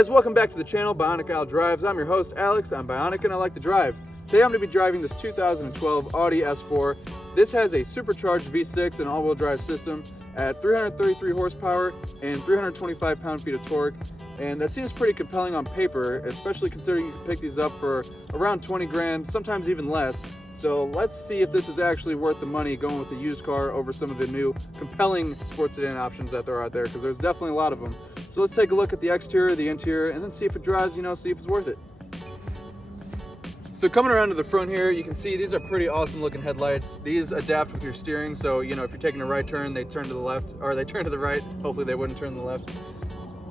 guys, welcome back to the channel, Bionic Al Drives. I'm your host, Alex. I'm Bionic and I like to drive. Today I'm going to be driving this 2012 Audi S4. This has a supercharged V6 and all-wheel drive system at 333 horsepower and 325 pound-feet of torque. And that seems pretty compelling on paper, especially considering you can pick these up for around 20 grand, sometimes even less. So let's see if this is actually worth the money going with the used car over some of the new compelling sports sedan options that there are out there, because there's definitely a lot of them. So let's take a look at the exterior, the interior, and then see if it drives, see if it's worth it. So coming around to the front here, you can see these are pretty awesome looking headlights. These adapt with your steering, so if you're taking a right turn, they turn to the left, or they turn to the right. Hopefully they wouldn't turn to the left.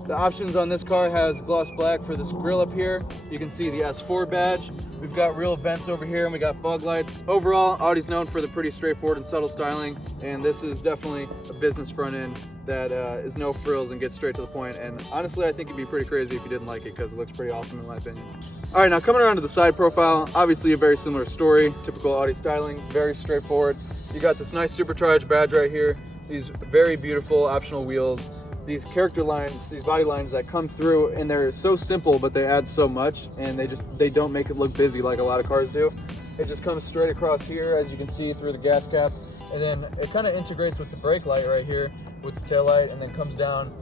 The options on this car has gloss black for this grille up here. You can see the S4 badge. We've got real vents over here and we got fog lights. Overall, Audi's known for the pretty straightforward and subtle styling, and this is definitely a business front end that is no frills and gets straight to the point. And honestly, I think it'd be pretty crazy if you didn't like it, because it looks pretty awesome in my opinion. All right, now coming around to the side profile, obviously a very similar story, typical Audi styling, very straightforward. You got this nice supercharged badge right here, these very beautiful optional wheels, these character lines, these body lines that come through, and they're so simple, but they add so much, and they don't make it look busy like a lot of cars do. It just comes straight across here, as you can see, through the gas cap, and then it kind of integrates with the brake light right here, with the tail light, and then comes down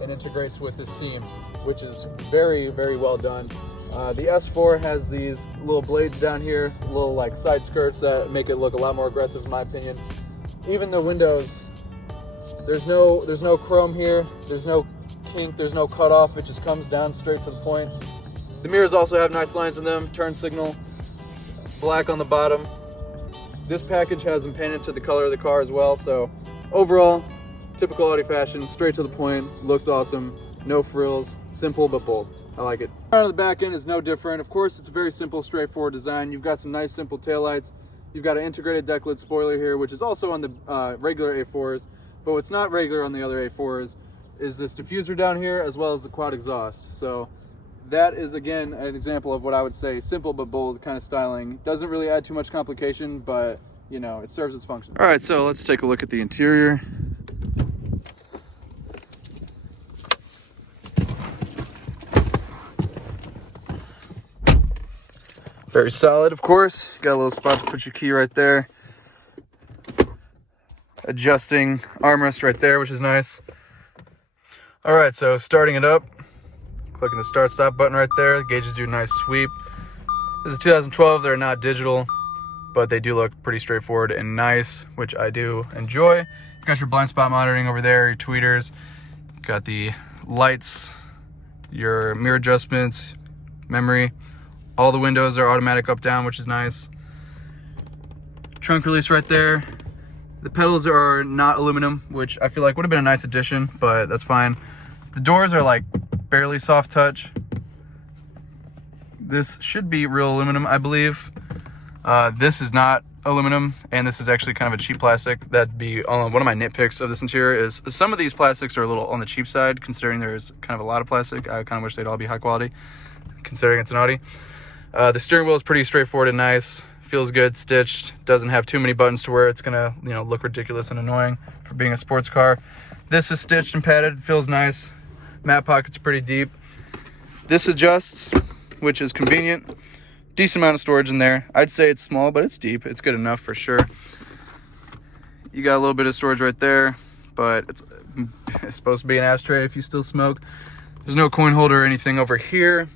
and integrates with this seam, which is very, very well done. The S4 has these little blades down here, little like side skirts that make it look a lot more aggressive in my opinion. Even the windows, there's no chrome here, there's no kink, there's no cutoff, it just comes down straight to the point. The mirrors also have nice lines in them, turn signal, black on the bottom. This package has them painted to the color of the car as well, so overall, typical Audi fashion, straight to the point, looks awesome, no frills, simple but bold. I like it. Around the back end is no different. Of course, it's a very simple, straightforward design. You've got some nice, simple taillights. You've got an integrated deck lid spoiler here, which is also on the regular A4s. But what's not regular on the other A4s is this diffuser down here, as well as the quad exhaust. So that is, again, an example of what I would say simple but bold kind of styling. Doesn't really add too much complication, but it serves its function. All right, so let's take a look at the interior. Very solid, of course. Got a little spot to put your key right there. Adjusting armrest right there, which is nice. All right, so starting it up, clicking the start stop button right there. The gauges do a nice sweep. This is 2012, they're not digital, but they do look pretty straightforward and nice, which I do enjoy. You got your blind spot monitoring over there, your tweeters, got the lights, your mirror adjustments, memory. All the windows are automatic up down, which is nice. Trunk release right there. The pedals are not aluminum, which I feel like would have been a nice addition, but that's fine. The doors are like barely soft touch. This should be real aluminum, I believe. This is not aluminum, and this is actually kind of a cheap plastic. That'd be one of my nitpicks of this interior is some of these plastics are a little on the cheap side, considering there's kind of a lot of plastic. I kind of wish they'd all be high quality, considering it's an Audi. The steering wheel is pretty straightforward and nice. Feels good, stitched, doesn't have too many buttons to where it's gonna look ridiculous and annoying for being a sports car. This is stitched and padded, feels nice. Mat pocket's pretty deep. This adjusts, which is convenient. Decent amount of storage in there. I'd say it's small, but it's deep. It's good enough for sure. You got a little bit of storage right there, but it's supposed to be an ashtray if you still smoke. There's no coin holder or anything over here.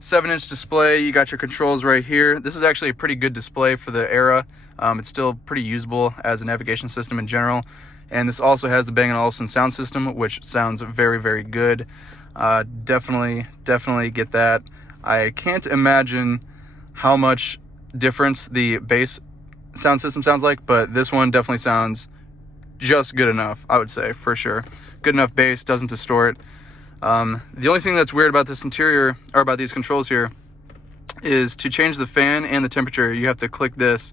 7-inch display, you got your controls right here. This is actually a pretty good display for the era. It's still pretty usable as a navigation system in general. And this also has the Bang & Olufsen sound system, which sounds very, very good. Definitely get that. I can't imagine how much difference the bass sound system sounds like, but this one definitely sounds just good enough, I would say, for sure. Good enough bass, doesn't distort. The only thing that's weird about this interior, or about these controls here, is to change the fan and the temperature, you have to click this.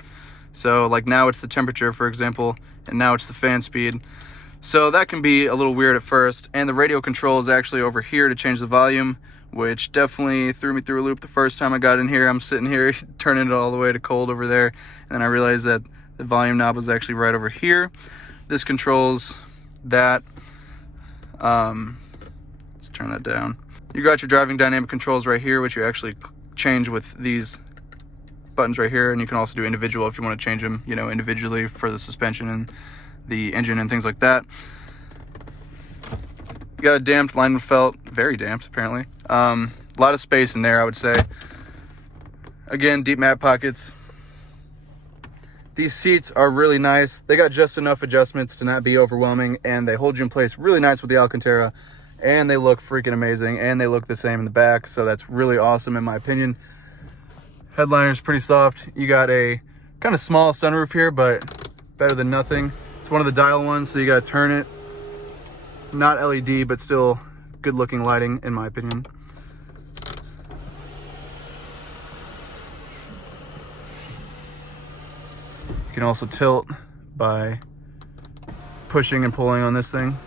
So like now it's the temperature, for example, and now it's the fan speed. So that can be a little weird at first. And the radio control is actually over here to change the volume, which definitely threw me through a loop the first time I got in here. I'm sitting here turning it all the way to cold over there, and then I realized that the volume knob was actually right over here. This controls that. Let's turn that down. You got your driving dynamic controls right here, which you actually change with these buttons right here, and you can also do individual if you want to change them, you know, individually for the suspension and the engine and things like that. You got a damped lineman felt, very damped apparently. A lot of space in there, I would say. Again, deep mat pockets. These seats are really nice. They got just enough adjustments to not be overwhelming, and they hold you in place really nice with the Alcantara, and they look freaking amazing, and they look the same in the back, so that's really awesome in my opinion. Headliner is pretty soft. You got a kind of small sunroof here, but better than nothing. It's one of the dial ones, so you gotta turn it. Not LED, but still good looking lighting in my opinion. You can also tilt by pushing and pulling on this thing.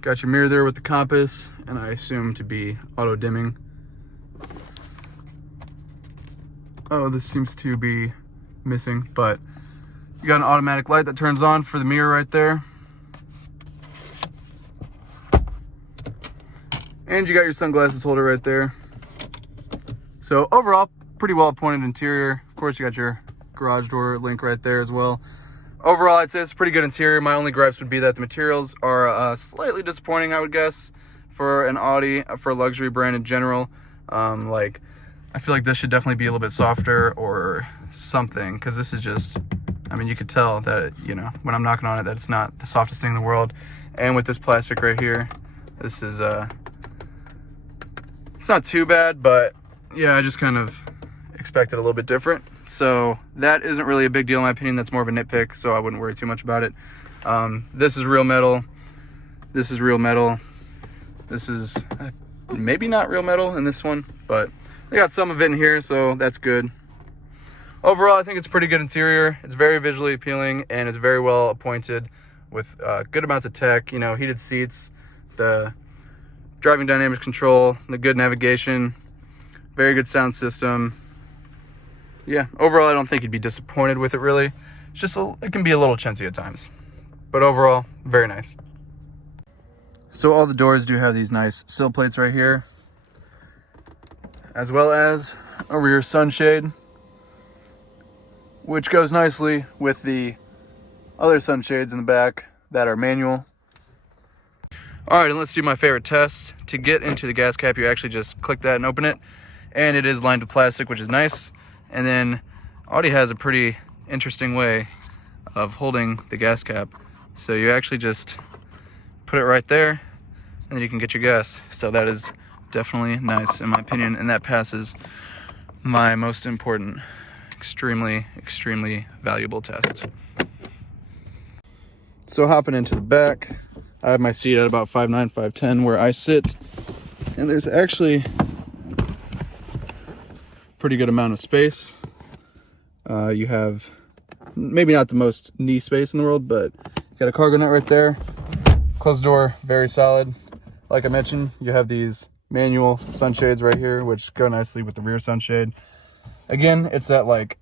Got your mirror there with the compass, and I assume to be auto dimming. Oh, this seems to be missing, but you got an automatic light that turns on for the mirror right there. And you got your sunglasses holder right there. So overall, pretty well appointed interior. Of course, you got your garage door link right there as well. Overall, I'd say it's a pretty good interior. My only gripes would be that the materials are slightly disappointing, I would guess, for an Audi, for a luxury brand in general. Like, I feel like this should definitely be a little bit softer or something, because this is just, I mean, you could tell that, you know, when I'm knocking on it, that it's not the softest thing in the world. And with this plastic right here, this is, it's not too bad, but yeah, I just kind of expected a little bit different. So that isn't really a big deal in my opinion. That's more of a nitpick, so I wouldn't worry too much about it. This is real metal. This is real metal. This is maybe not real metal in this one, but they got some of it in here, so that's good. Overall, I think it's a pretty good interior. It's very visually appealing, and it's very well appointed with good amounts of tech, you know, heated seats, the driving dynamics control, the good navigation, very good sound system. Yeah, overall, I don't think you'd be disappointed with it, really. It's just, it can be a little chintzy at times. But overall, very nice. So all the doors do have these nice sill plates right here, as well as a rear sunshade, which goes nicely with the other sunshades in the back that are manual. All right, and let's do my favorite test. To get into the gas cap, you actually just click that and open it, and it is lined with plastic, which is nice. And then Audi has a pretty interesting way of holding the gas cap. So you actually just put it right there, and then you can get your gas. So that is definitely nice in my opinion, and that passes my most important, extremely, extremely valuable test. So hopping into the back, I have my seat at about 5'9", 5'10", where I sit, and there's actually pretty good amount of space. You have maybe not the most knee space in the world, but you got a cargo net right there. Closed door, very solid. Like I mentioned, you have these manual sunshades right here, which go nicely with the rear sunshade. Again, it's that like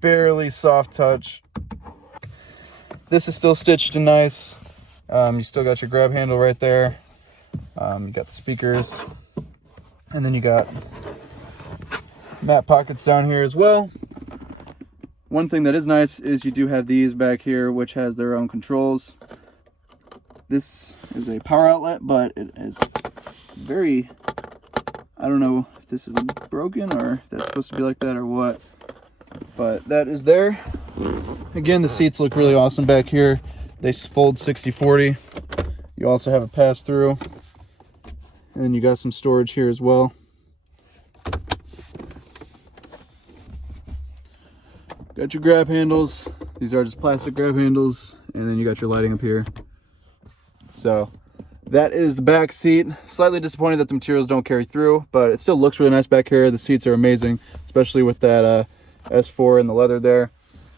barely soft touch. This is still stitched and nice. You still got your grab handle right there. You got the speakers, and then you got mat pockets down here as well. One thing that is nice is you do have these back here, which has their own controls. This is a power outlet, but it is very, I don't know if this is broken or if that's supposed to be like that or what, but that is there. Again, the seats look really awesome back here. They fold 60/40. You also have a pass-through, and then you got some storage here as well. Got your grab handles. These are just plastic grab handles, and then you got your lighting up here. So that is the back seat. Slightly disappointed that the materials don't carry through, but it still looks really nice back here. The seats are amazing, especially with that S4 and the leather there,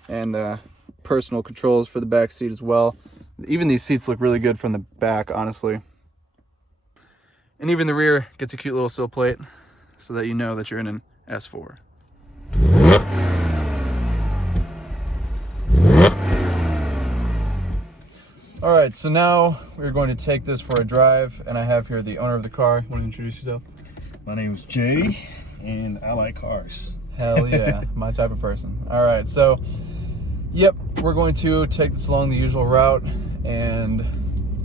and the personal controls for the back seat as well. Even these seats look really good from the back, honestly. And even the rear gets a cute little sill plate so that you know that you're in an S4. All right, so now we're going to take this for a drive, and I have here the owner of the car. You want to introduce yourself? My name is Jay, and I like cars. Hell yeah, my type of person. All right, so, yep, we're going to take this along the usual route and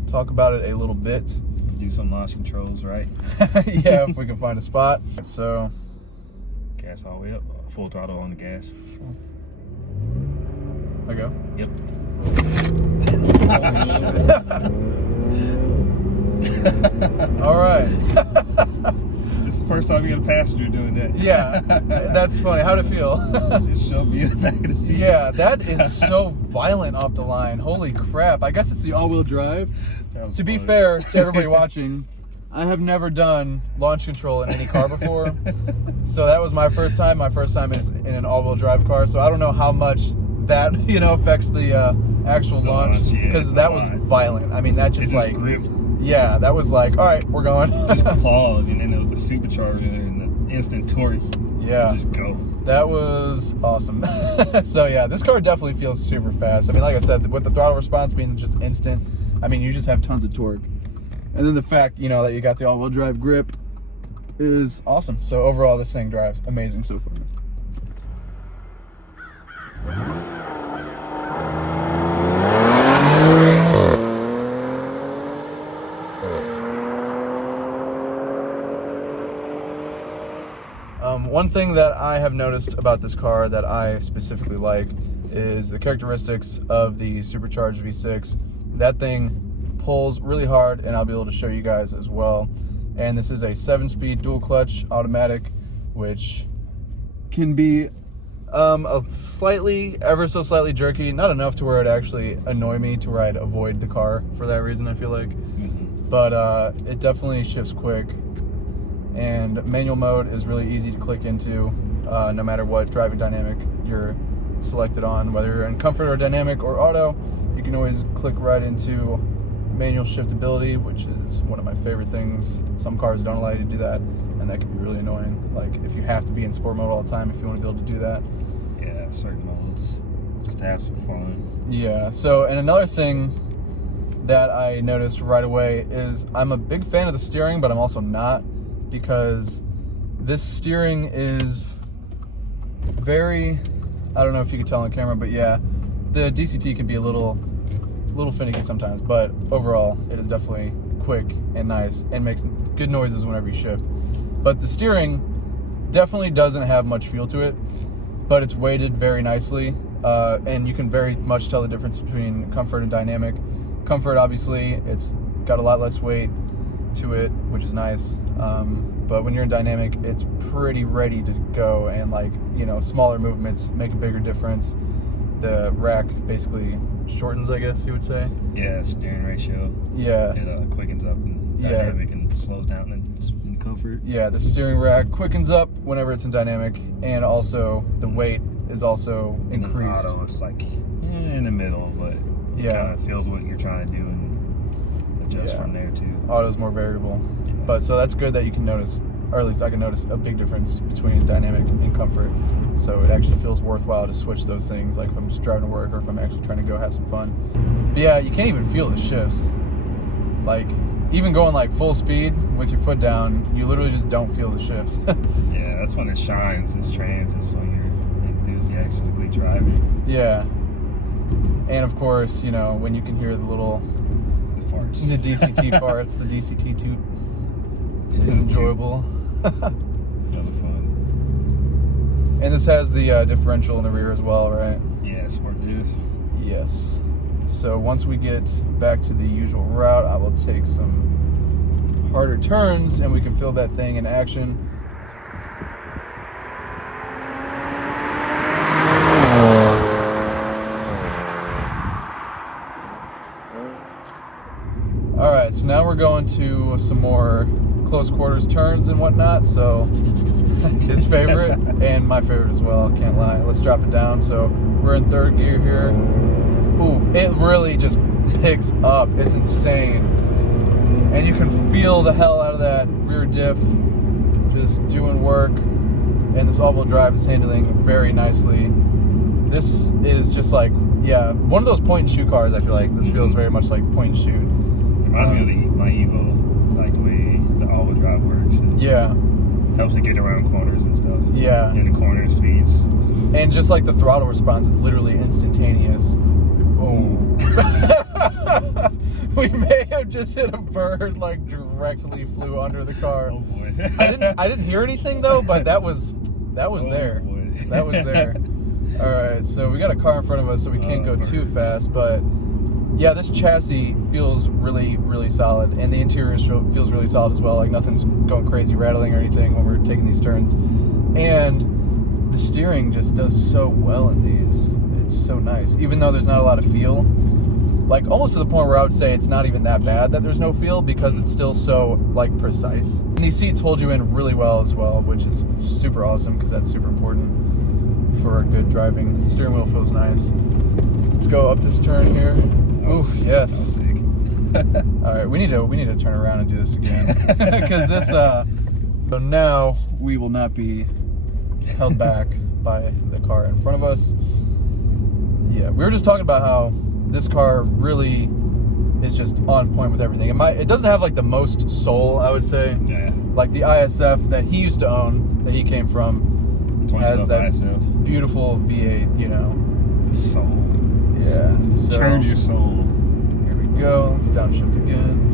talk about it a little bit. Do some launch controls, right? Yeah, if we can find a spot. So, gas all the way up, full throttle on the gas. I go. Yep. All right. It's the first time you get a passenger doing that. Yeah, that's funny. How'd it feel? It showed me in the back of the seat. Yeah, that is so violent off the line. Holy crap. I guess it's the all-wheel drive. To be fair to everybody watching, I have never done launch control in any car before. So that was my first time. My first time is in an all-wheel drive car. So I don't know how much that, affects the actual launch. Because that was violent. I mean, that just like... gripped. Yeah, that was like, all right, we're going. Just clawed, and then there was the supercharger and the instant torque. Yeah. Just go. That was awesome. So yeah, this car definitely feels super fast. I mean, like I said, with the throttle response being just instant, I mean, you just have tons of torque. And then the fact, that you got the all-wheel drive grip is awesome. So overall, this thing drives amazing so far. One thing that I have noticed about this car that I specifically like is the characteristics of the supercharged V6. That thing pulls really hard, and I'll be able to show you guys as well. And this is a 7-speed dual clutch automatic, which can be ever so slightly jerky, not enough to where it actually annoy me to where I'd avoid the car for that reason, I feel like. But it definitely shifts quick. And manual mode is really easy to click into, no matter what driving dynamic you're selected on. Whether you're in comfort or dynamic or auto, you can always click right into manual shiftability, which is one of my favorite things. Some cars don't allow you to do that, and that can be really annoying. Like if you have to be in sport mode all the time if you want to be able to do that. Yeah, certain modes, just to have some fun. Yeah, so, and another thing that I noticed right away is I'm a big fan of the steering, but I'm also not, because this steering is very, I don't know if you can tell on camera, but yeah, the DCT can be a little finicky sometimes, but overall it is definitely quick and nice and makes good noises whenever you shift. But the steering definitely doesn't have much feel to it, but it's weighted very nicely, and you can very much tell the difference between comfort and dynamic. Comfort, obviously, it's got a lot less weight to it, which is nice, but when you're in dynamic, it's pretty ready to go, and smaller movements make a bigger difference. The rack basically shortens, I guess you would say. Yeah, steering ratio. Yeah. It quickens up in dynamic and slows down in comfort. Yeah, the steering rack quickens up whenever it's in dynamic, and also the weight is also increased. In auto, it's like in the middle, but it kind of feels what you're trying to do and adjust from there too. Auto's more variable, but so that's good that you can notice, or at least I can notice a big difference between dynamic and comfort. So it actually feels worthwhile to switch those things, like if I'm just driving to work or if I'm actually trying to go have some fun. But yeah, you can't even feel the shifts. Like even going like full speed with your foot down, you literally just don't feel the shifts. Yeah, that's when it shines. It's when you're enthusiastically driving. Yeah, and of course, when you can hear the little farts, the DCT farts, the DCT toot is enjoyable. Kind of fun. And this has the differential in the rear as well, right? Yeah, sport diff. Yes. So once we get back to the usual route, I will take some harder turns and we can feel that thing in action. All right, so now we're going to some more close quarters turns and whatnot. So his favorite and my favorite as well, can't lie. Let's drop it down. So we're in third gear here. Ooh, it really just picks up. It's insane. And you can feel the hell out of that rear diff just doing work. And this all-wheel drive is handling very nicely. This is just like Yeah, one of those point and shoot cars. I feel like this feels very much like point and shoot. Reminds me of my Evo, like the way the all-wheel drive works. Yeah. Helps to get around corners and stuff. Yeah. In the corner speeds. And just like the throttle response is literally instantaneous. Oh. We may have just hit a bird, like directly flew under the car. Oh boy. I didn't hear anything though, but that was there. Boy. That was there. All right, so we got a car in front of us, so we can't go too fast, but yeah, this chassis feels really, really solid, and the interior feels really solid as well. Like nothing's going crazy, rattling or anything when we're taking these turns, and the steering just does so well in these. It's so nice, even though there's not a lot of feel. Like almost to the point where I would say it's not even that bad that there's no feel, because it's still so like precise. And these seats hold you in really well as well, which is super awesome because that's super important for a good driving. The steering wheel feels nice. Let's go up this turn here. Ooh, yes. All right, we need to turn around and do this again because this. So now we will not be held back by the car in front of us. Yeah, we were just talking about how this car really is just on point with everything. It doesn't have like the most soul, I would say. Yeah. Like the ISF that he used to own, that he came from, has that ISF. beautiful V8, you know. The soul. Yeah. So Turns your soul. here we go. Let's downshift again.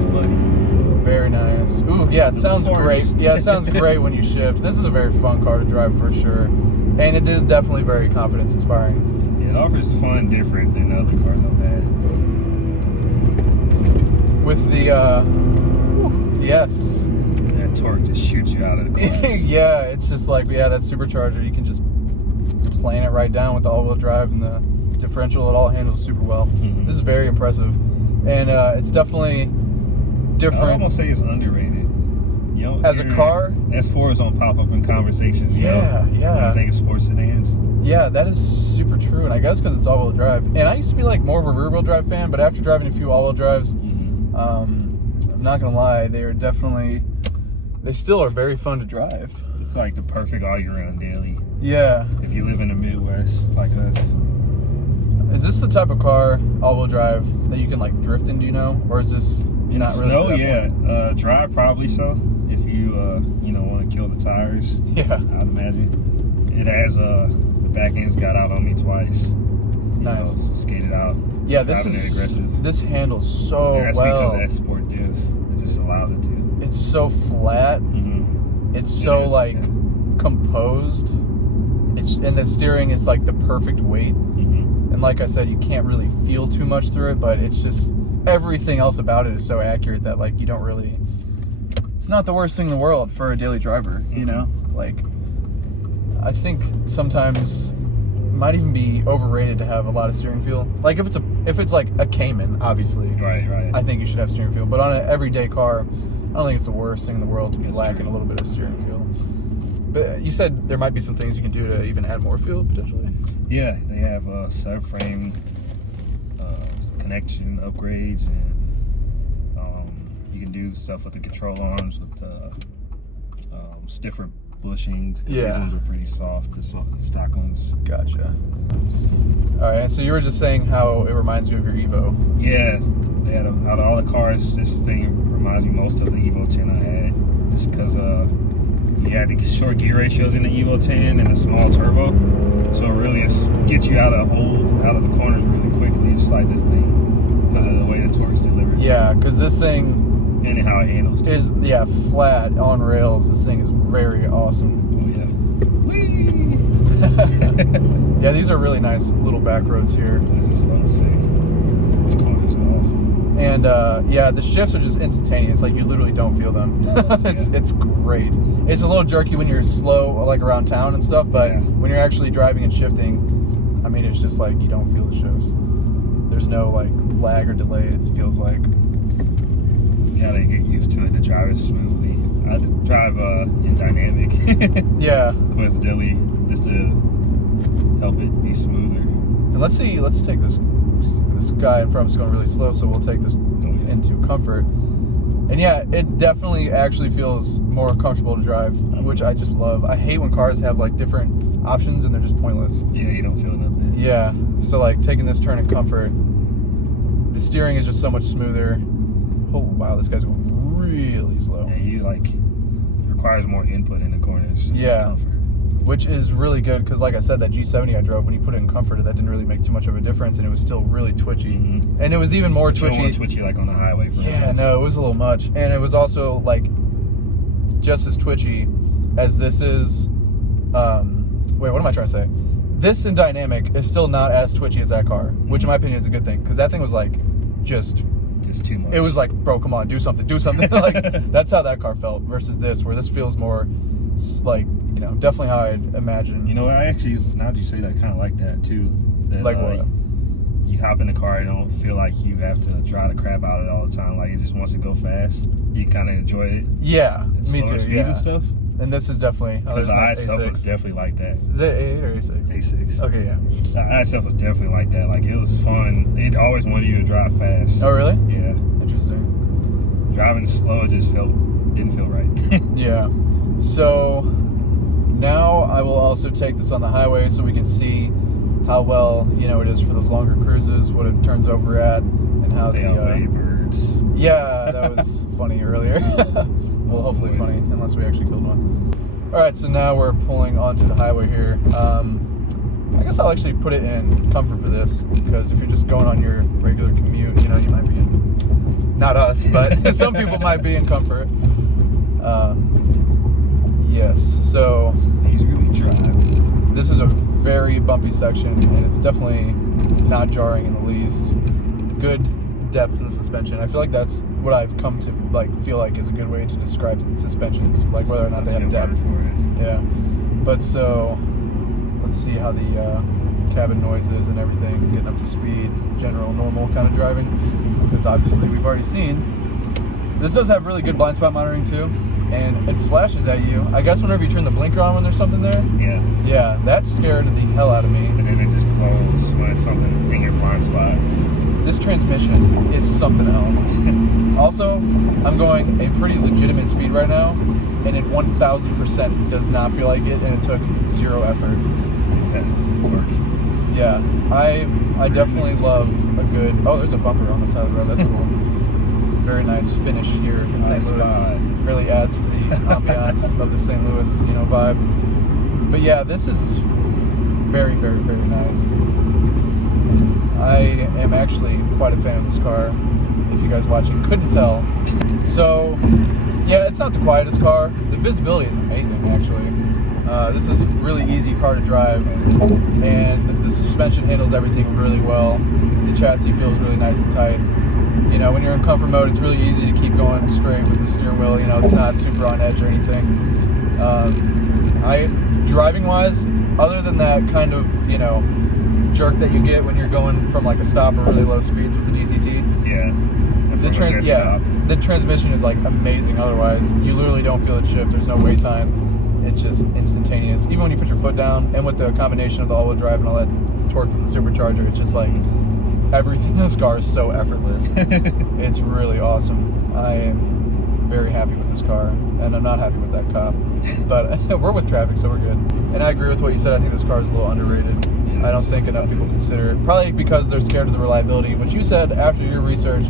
Yeah, buddy. Very nice. Ooh, yeah, it sounds great. Yeah, it sounds great when you shift. This is a very fun car to drive for sure. And it is definitely very confidence inspiring. Yeah, it offers fun different than other cars I've had. With the, yes. That torque just shoots you out of the car. Yeah, it's just like, yeah, that supercharger, you can just plane it right down with the all-wheel drive and the differential. It all handles super well. Mm-hmm. This is very impressive. And it's definitely different. I almost say it's underrated. You know, as a car, S4 is on pop up in conversations. Yeah, yeah. When I think of sports sedans. Yeah, that is super true, and I guess because it's all-wheel drive. And I used to be like more of a rear-wheel drive fan, but after driving a few all-wheel drives, I'm not gonna lie, they still are very fun to drive. It's like the perfect all-year-round daily. Yeah. If you live in the Midwest like us. Is this the type of car, all-wheel drive, that you can like drift in? Do you know, or is this In not the really? snow, yeah. Drive probably so. If you want to kill the tires. Yeah. I'd imagine. It has the back end's got out on me twice. Nice. Skated out. Yeah, this is aggressive. This handles so That's well. because of that sport diff. It just allows it to. It's so flat. Mm-hmm. It's so like yeah. composed. And the steering is like the perfect weight. Mm-hmm. And like I said, you can't really feel too much through it, but it's just everything else about it is so accurate that like you don't really. It's not the worst thing in the world for a daily driver, you know? Like, I think sometimes it might even be overrated to have a lot of steering feel. Like if it's like a Cayman, obviously. Right. I think you should have steering feel. But on an everyday car, I don't think it's the worst thing in the world to be lacking a little bit of steering feel. But you said there might be some things you can do to even add more feel, potentially? Yeah, they have subframe connection upgrades, and you can do stuff with the control arms with stiffer bushings. Yeah. These ones are pretty soft, the stock ones. Gotcha. All right, so you were just saying how it reminds you of your Evo. Yeah, they had out of all the cars, this thing reminds me most of the Evo 10 I had, just because you had the short gear ratios in the Evo 10 and the small turbo, so it really gets you out of the corners really quickly, just like this thing, because of the way the torque's delivered. Yeah, because this thing and how it handles is flat on rails. This thing is very awesome. Oh yeah. Whee! Yeah, these are really nice little back roads here. This is so sick. These corners are awesome. And yeah, the shifts are just instantaneous. Like you literally don't feel them. It's great. It's a little jerky when you're slow, like around town and stuff. But when you're actually driving and shifting, I mean, it's just like you don't feel the shifts. There's no like lag or delay. It feels like. You gotta get used to it to drive it smoothly. I drive in dynamic. Yeah. Coincidentally, just to help it be smoother. And let's take this guy in front of us going really slow, so we'll take this into comfort. And yeah, it definitely actually feels more comfortable to drive, which I just love. I hate when cars have like different options and they're just pointless. Yeah, you don't feel nothing. Yeah, so like taking this turn in comfort, the steering is just so much smoother. Oh wow, this guy's going really slow. Yeah, you like requires more input in the corners. Yeah. Comfort. Which is really good because, like I said, that G70 I drove, when you put it in comfort, that didn't really make too much of a difference, and it was still really twitchy. And it was even more twitchy. You don't want twitchy like on the highway, for instance. No, it was a little much. And it was also like just as twitchy as this is. Wait, what am I trying to say? This in dynamic is still not as twitchy as that car, which in my opinion is a good thing because that thing was like just too much. It was like, bro, come on, do something. Like that's how that car felt versus this, where this feels more like, you know, definitely how I'd imagine. You know, I actually, now that you say that, kind of like that too. That, like what? You hop in the car, you don't feel like you have to drive the crap out of it all the time. Like it just wants to go fast. You kind of enjoy it. Yeah, me too. Speeds and stuff. And this is definitely. Because the i itself was definitely like that. Is it A8 or A6? A6. Okay, yeah. The i itself was definitely like that. Like it was fun. It always wanted you to drive fast. Oh really? Yeah. Interesting. Driving slow just didn't feel right. Yeah. So now I will also take this on the highway so we can see how well, you know, it is for those longer cruises, what it turns over at, and how Stay out way, birds. Yeah, that was funny earlier. Well, hopefully funny, unless we actually killed one. All right, so now we're pulling onto the highway here. I guess I'll actually put it in comfort for this, because if you're just going on your regular commute, you know, you might be in, not us, but some people might be in comfort. Yes, so he's really trying. This is a very bumpy section, and it's definitely not jarring in the least. Good depth in the suspension. I feel like that's what I've come to like feel like is a good way to describe suspensions, like whether or not they have depth. Yeah. But so let's see how the cabin noise is and everything, getting up to speed, general normal kind of driving, because obviously we've already seen this does have really good blind spot monitoring too, and it flashes at you. I guess whenever you turn the blinker on when there's something there. Yeah. Yeah, that scared the hell out of me. And then it just closes when it's something in your blind spot. This transmission is something else. Also, I'm going a pretty legitimate speed right now, and it 1000% does not feel like it, and it took zero effort. Yeah, torque. Yeah, I definitely love a good. Oh, there's a bumper on the side of the road. That's cool. Very nice finish here in St. Louis. Really adds to the ambiance of the St. Louis, you know, vibe. But yeah, this is very, very, very nice. I am actually quite a fan of this car. If you guys watching couldn't tell. So, yeah, it's not the quietest car. The visibility is amazing, actually. This is a really easy car to drive, and the suspension handles everything really well. The chassis feels really nice and tight. You know, when you're in comfort mode, it's really easy to keep going straight with the steering wheel. You know, it's not super on edge or anything. Driving-wise, other than that kind of, you know, jerk that you get when you're going from like a stop or really low speeds with the DCT. Yeah. The transmission is like amazing. Otherwise, you literally don't feel it shift. There's no wait time. It's just instantaneous. Even when you put your foot down, and with the combination of the all-wheel drive and all that torque from the supercharger, it's just like everything in this car is so effortless. It's really awesome. I am very happy with this car, and I'm not happy with that cop. But we're with traffic, so we're good. And I agree with what you said. I think this car is a little underrated. I don't think enough people consider it. Probably because they're scared of the reliability, which you said after your research,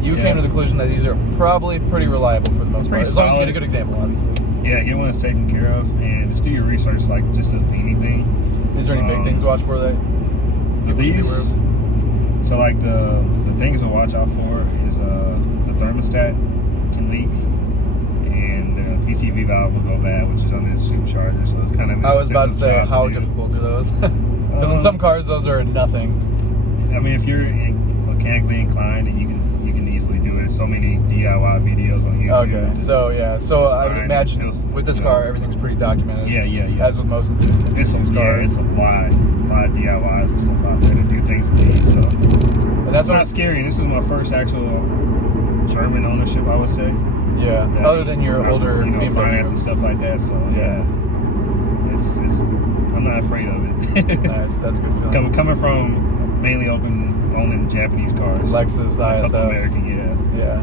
you came to the conclusion that these are probably pretty reliable for the most part. As long as you get a good example, obviously. Yeah, get one that's taken care of, and just do your research like just as anything. Is there any big things to watch for that? So like the things to watch out for is the thermostat can leak, and the PCV valve will go bad, which is under the supercharger. So it's kind of. I was about to say, how difficult are those? Because in some cars, those are nothing. I mean, if you're mechanically inclined, you can easily do it. So many DIY videos on YouTube. Okay, so yeah, so I would imagine with this car, everything's pretty documented. Yeah. As with most of these cars. Yeah, it's a lot of DIYs and stuff out there to do things with these. So and that's not scary. This is my first actual German ownership, I would say. Yeah, other than your older, you know, finance and stuff like that. So yeah, it's I'm not afraid of it. Nice, that's a good feeling. Coming from mainly owning Japanese cars. Lexus, the ISF. American, yeah.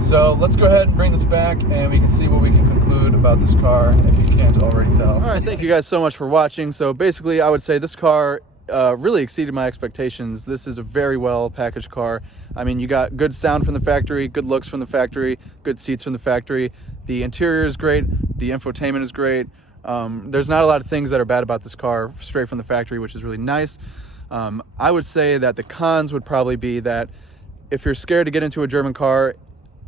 So let's go ahead and bring this back and we can see what we can conclude about this car if you can't already tell. All right, thank you guys so much for watching. So basically I would say this car really exceeded my expectations. This is a very well packaged car. I mean, you got good sound from the factory, good looks from the factory, good seats from the factory. The interior is great. The infotainment is great. There's not a lot of things that are bad about this car straight from the factory, which is really nice. I would say that the cons would probably be that if you're scared to get into a German car,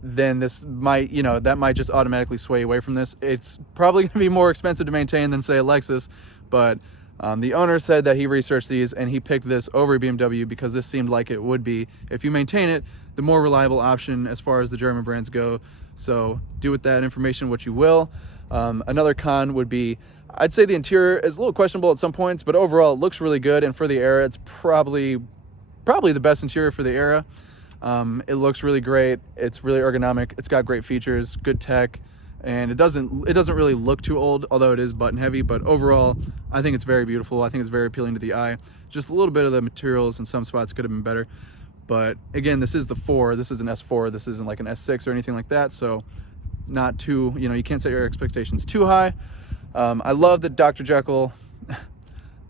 then this might, that might just automatically sway you away from this. It's probably going to be more expensive to maintain than, say, a Lexus, but the owner said that he researched these and he picked this over a BMW because this seemed like it would be, if you maintain it, the more reliable option as far as the German brands go. So do with that information what you will. Another con would be, I'd say the interior is a little questionable at some points, but overall it looks really good, and for the era, it's probably the best interior for the era. It looks really great. It's really ergonomic. It's got great features, good tech, and it doesn't really look too old, although it is button heavy. But overall, I think it's very beautiful. I think it's very appealing to the eye. Just a little bit of the materials in some spots could have been better. But again, this is the 4. This is an S4. This isn't like an S6 or anything like that. So not too, you can't set your expectations too high. I love the Dr. Jekyll.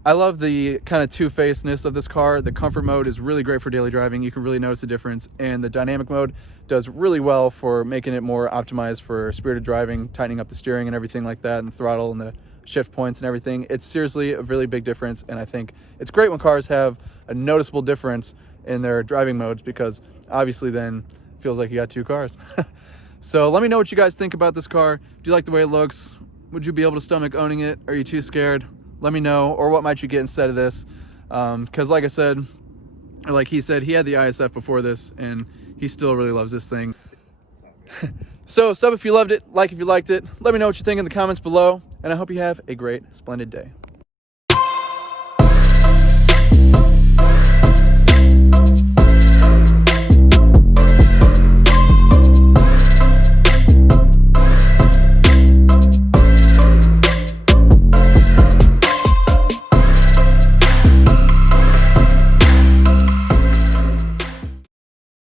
I love the kind of two-facedness of this car. The comfort mode is really great for daily driving. You can really notice a difference. And the dynamic mode does really well for making it more optimized for spirited driving, tightening up the steering and everything like that, and the throttle and the shift points and everything. It's seriously a really big difference. And I think it's great when cars have a noticeable difference in their driving modes, because obviously then it feels like you got two cars. So let me know what you guys think about this car. Do you like the way it looks? Would you be able to stomach owning it? Are you too scared? Let me know. Or what might you get instead of this? Because like I said, or like he said, he had the ISF before this and he still really loves this thing. So sub if you loved it, like if you liked it. Let me know what you think in the comments below, and I hope you have a great, splendid day.